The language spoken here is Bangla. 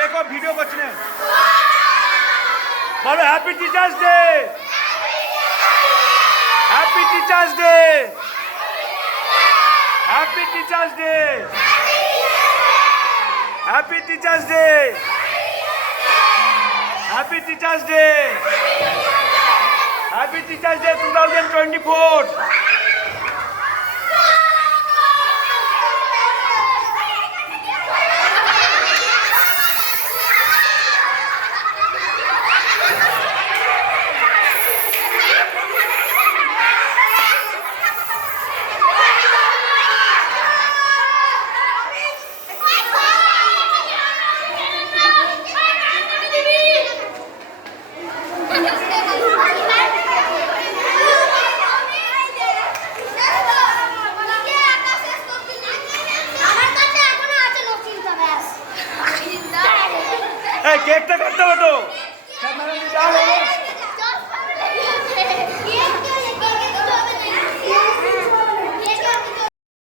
রেকর্ড ভিডিও করছি না। বলো happy teachers day happy teachers day happy teachers day happy teachers day happy teachers day happy teachers day two thousand twenty four কেকটা কাটতে হবে